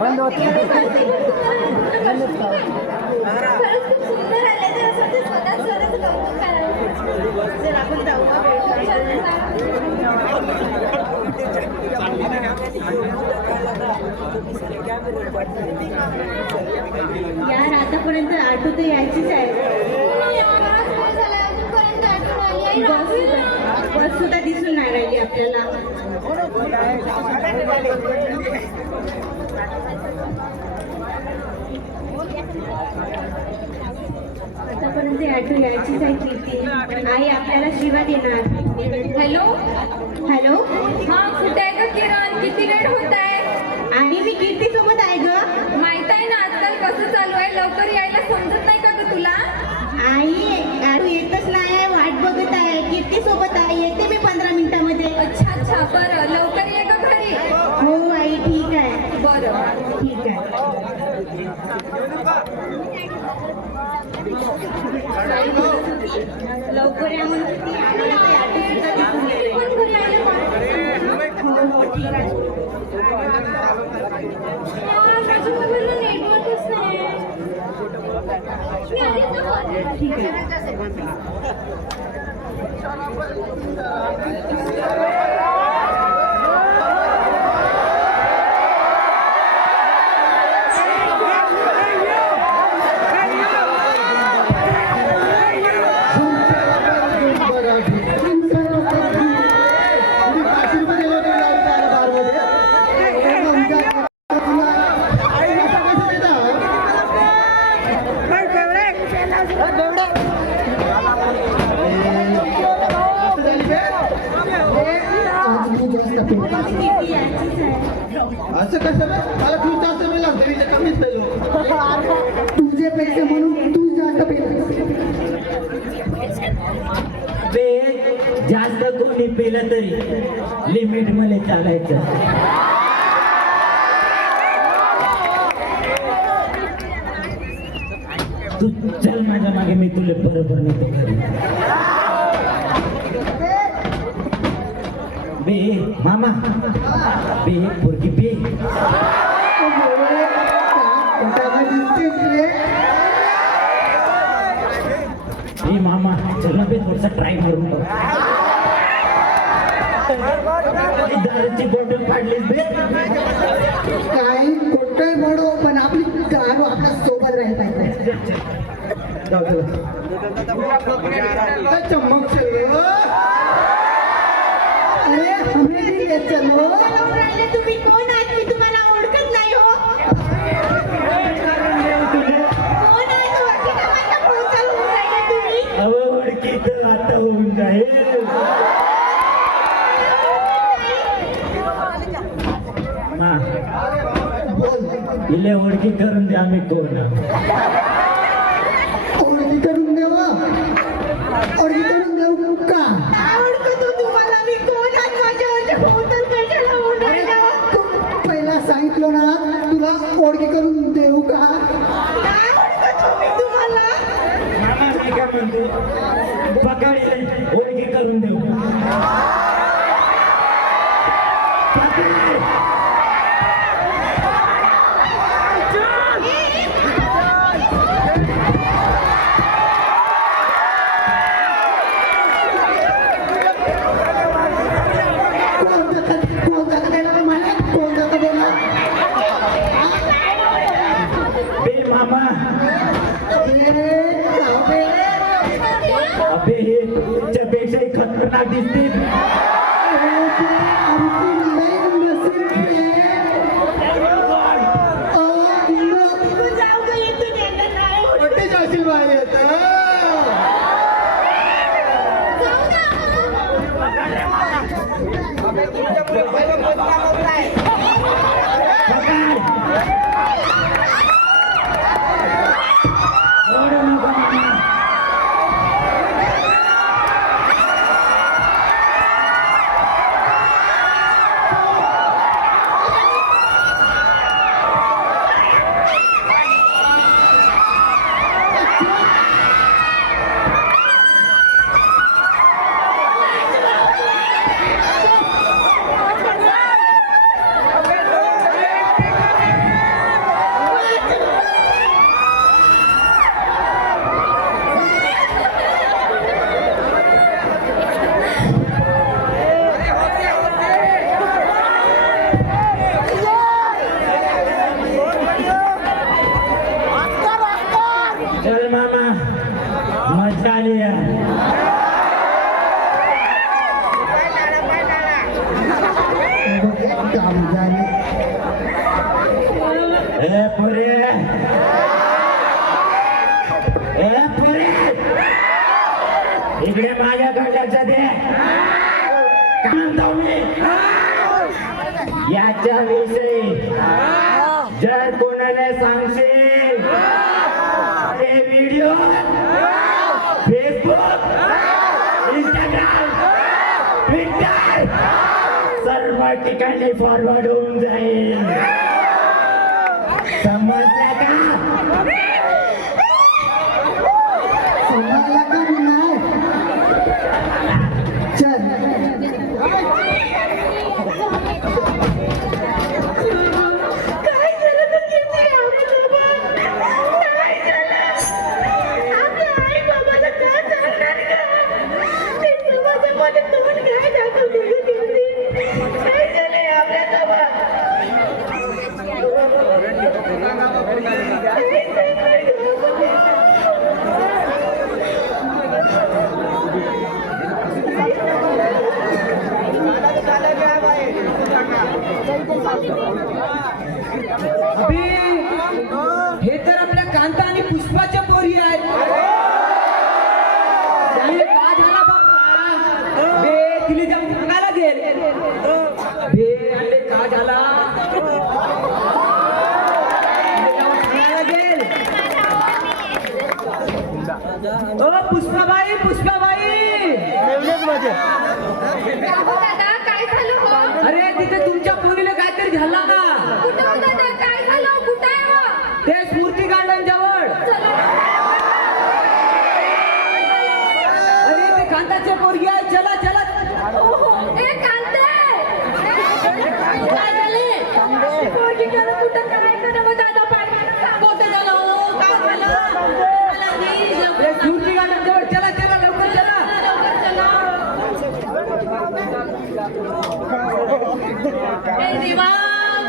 बंद होत यार आतापर्यंत आठवू तर यायचीच आहे. बस सुद्धा दिसून नाही राहिली आपल्याला. आतापर्यंत आठवू यायचीच आहे कीर्ती. आई आपल्याला शिवा देणार. हॅलो हॅलो, हा कुठे आहे का किरण? किती वेळ होत आहे? आणि मी कीर्ती सोबत आहे ग. माहित आहे ना आजकाल कसं चालू आहे, लवकर यायला समजत नाही का ग तुला? आई आठवू येतच नाही, वाट बघत आहे. कीर्ती सोबत आहे, येते मी 15 मिनिटामध्ये. अच्छा अच्छा, बरं लवकर ये का घरी? हो आई, ठीक आहे. बरं ठीक आहे. लवकर या म्हणून ती आली नाही, आधी सुद्धा दिसून गेली. हो, हो, ठीक आहे. ठीक आहे. असं कसं मला तू जास्त वेळ लागतो, मी कमीच पेलो. तुझे पैसे म्हणून तू जास्त पे जास्त कोणी पेलं तरी लिमिट मध्ये चालायचं. तू चल माझ्या मागे, मी तुला बरोबर नेतो घरी. बे मामा, बे पोरगी बे. बे मामा चल ना बे, थोडसा ट्राय करून बघ. दारूची बॉटल फाडलीस बे. काही कुठे म्हणू, पण आपली दारू आपल्या सोबत राहील पाहिजे. चमक चल. अरे हमने भी ले चलो. तुम्ही कोण आहात? मी तुम्हाला ओळखत नाही हो. कोण आहे तो? ओळखीचा माझा फोन चालू राहिला तुम्ही. अहो ओळखी तर आता होऊन जाईल. हा इले ओळखी करून द्या, आम्ही कोण. ओळखी करून देऊ, ओळखी करून देऊ का? ओळखतो तुम्हाला मी कोण आहे? माझ्यावरचे फोन तर कशाला होऊन राहिला? पहिला सांगितलं ना तुला, ओळखी करून देऊ का? काय ओळखतो मी तुम्हाला? मामा मी काय म्हणते, पकडले ओळखी करून देऊ. अबे हे तुमच्यापेक्षाही खतरनाक दिसते. कुठे जाशील बाहेर येतं? ए पुरे ए पुरे इकडे माझ्याकडे लक्ष दे. काय म्हणतो मी याच्या विषयी जर कोणाला सांगशील हे व्हिडिओ फेसबुक इंस्टाग्राम ट्विटर सर्व ठिकाणी फॉरवर्ड होऊन जाईल. समजलं का? समजला का नाही? चल काय झालं तर कीर्ती आमच्यासोबत? काय झालं? आमच्या आई बाबाला काय सांगणार गं? ते समाजामध्ये तोंड काय दाखवते गं कीर्ती? काय झालंय आपल्यासोबत? काय सांगणार हे तर आपल्या कांता आणि पुष्पाच्या पोरी आहेत. त्यामुळे का झाला बाप्पा बे तिला जाऊन सांगायला गेल बे अरे का झाला तिला जाऊन सांगायला गेल. ओ पुष्पाबाई काकू दादा काय झालं हो? अरे तिथे तुमच्या पोरीला काहीतरी झाला ना. कुठं हो दादा काय झालं कुठं आहे हो? ते स्फूर्ती गार्डन जवळ. अरे ते कांताचे पोरगी आहे. चला चला ए कांते काय झाले? पोरगी गेलं कुठं काय करावं दादा पाहिजे कुठं झालं हो? काय झालं? मला नाही जमलं. ते स्फूर्ती गार्डन जवळ. चला चला लवकर चला. ए देवा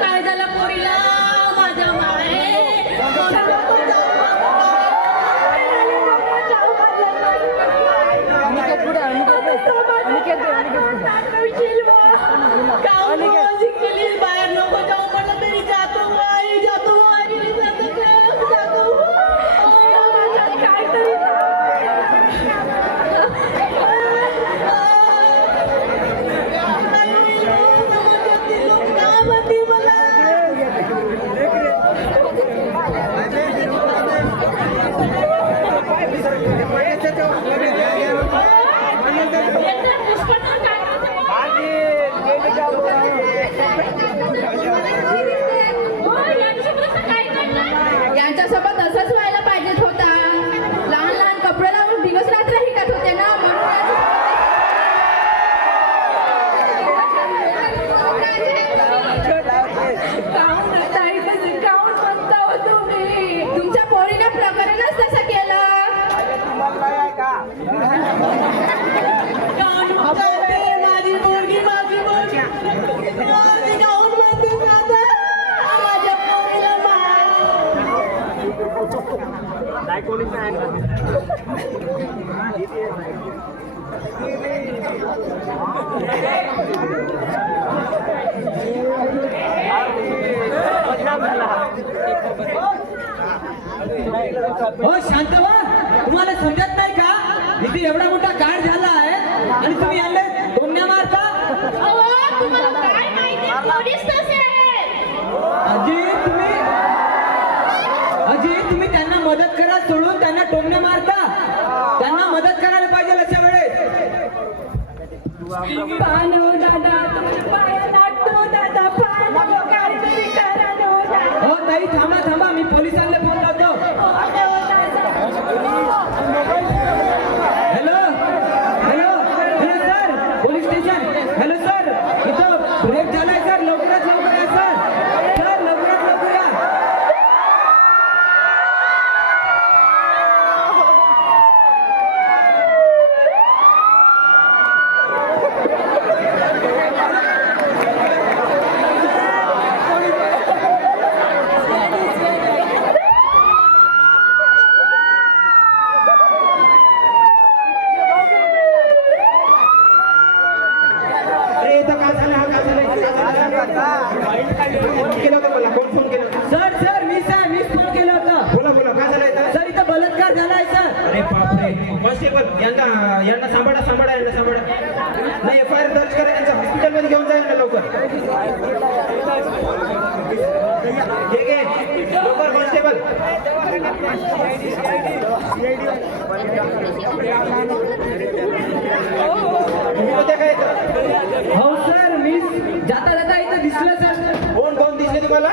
काय झालं पोरीला माझ्या माये बाहेर नको जाऊ म्हटलं तरी जातो आई जातो आई जातो काय तरी यांच्यासोबत असंच व्हायला पाहिजेत होता. लहान लहान कपडे लावून दिवस रात्र हिंडत होते ना तुम्ही तुमच्या पोरीने प्रकरणच तसं केलं. माझी मुलगी माझी गाऊन म्हणते माझ्या पोरीला हो शांत व्हा. तुम्हाला समजत नाही का इथे एवढा मोठा काळ झाला आहे आणि तुम्ही याले टोमण्या मारता. तुम्हाला काय माहिती पोलीस तसे आहेत. अजी तुम्ही त्यांना मदत करा सोडून त्यांना टोमण्या मारता. त्यांना मदत करायला पाहिजे अशा वेळेस. पानो दादा पाया लागतो दादा पानो काहीतरी करा नो दादा. हो ताई थांबा मी पोलिसांना फोन लावतो. Hello sir police station. Hello sir इथं ब्रेक झालाय सर. लवकरात लवकर या सर लवकरात लवकर या. यांना सांभाळा नाही FIR दर्ज करा, यांचा हॉस्पिटलमध्ये घेऊन जा यांना लवकर. घे लवकर कॉन्स्टेबल. होते काय हो सर मी जाता जाता इथं दिसलं सर. कोण दिसले तुम्हाला?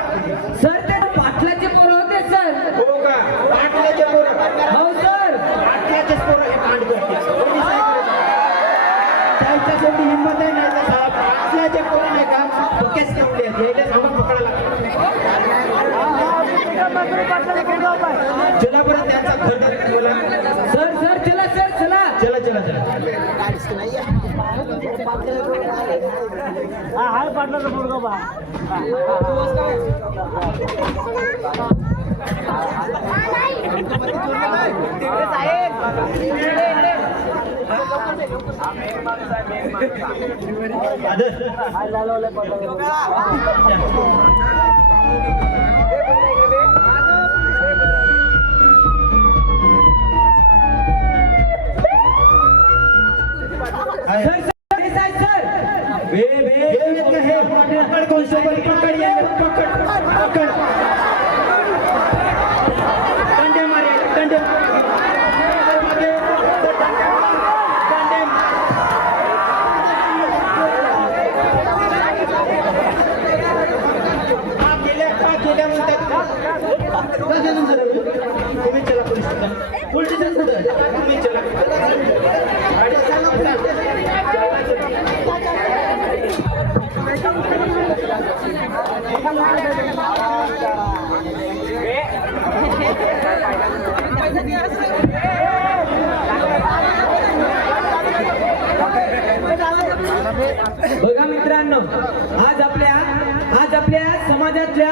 सर ते पाटलाचे पोरं होते सर. हो का? पाटल्याचे पोरं. हो सर. पाटल्याचेच पोरं हे कांड करते. पोलीस नाही करत. त्यांच्यासाठी हिंमत आहे नाही तर साहेब पाटल्याचे पोरं नाही का पक्केच ठेवले आहेत. यायला सांगून पकडायला चला बरं त्यांचा घर direct बोला. सर चला सर चला. चला पकड कॉन्स्टेबल पकड पकड डंडे मारे डंडे गेल्या म्हणतात तुम्ही चला पोलीस स्टेशन. पोलीस स्टेशन कुठं? तुम्ही चला. बघा मित्रांनो, आज आपल्या समाजातल्या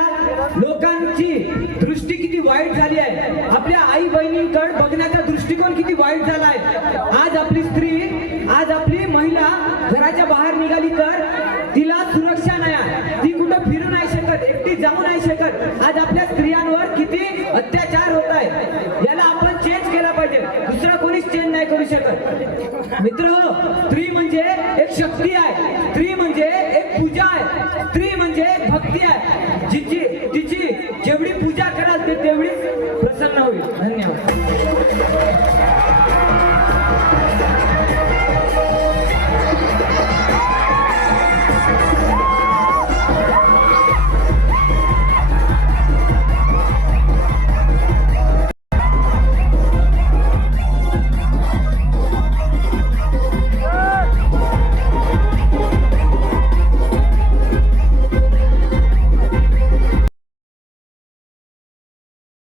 लोकांची दृष्टी किती वाईट झाली आहे. आपल्या आई बहिणींकडे बघण्याचा दृष्टिकोन किती वाईट झाला आहे. आज आपली महिला घराच्या बाहेर निघाली तर तिला सुरक्षा नाही आहे. ती कुठं फिरू नाही शकत, एकटी जाऊ नाही शकत. आज आपल्या स्त्रियांवर किती अत्याचार होत आहे. याला आपण चेंज केला पाहिजे. दुसरा कोणीच चेंज नाही करू शकत. मित्र, स्त्री म्हणजे एक शक्ती आहे. स्त्री म्हणजे एक पूजा आहे.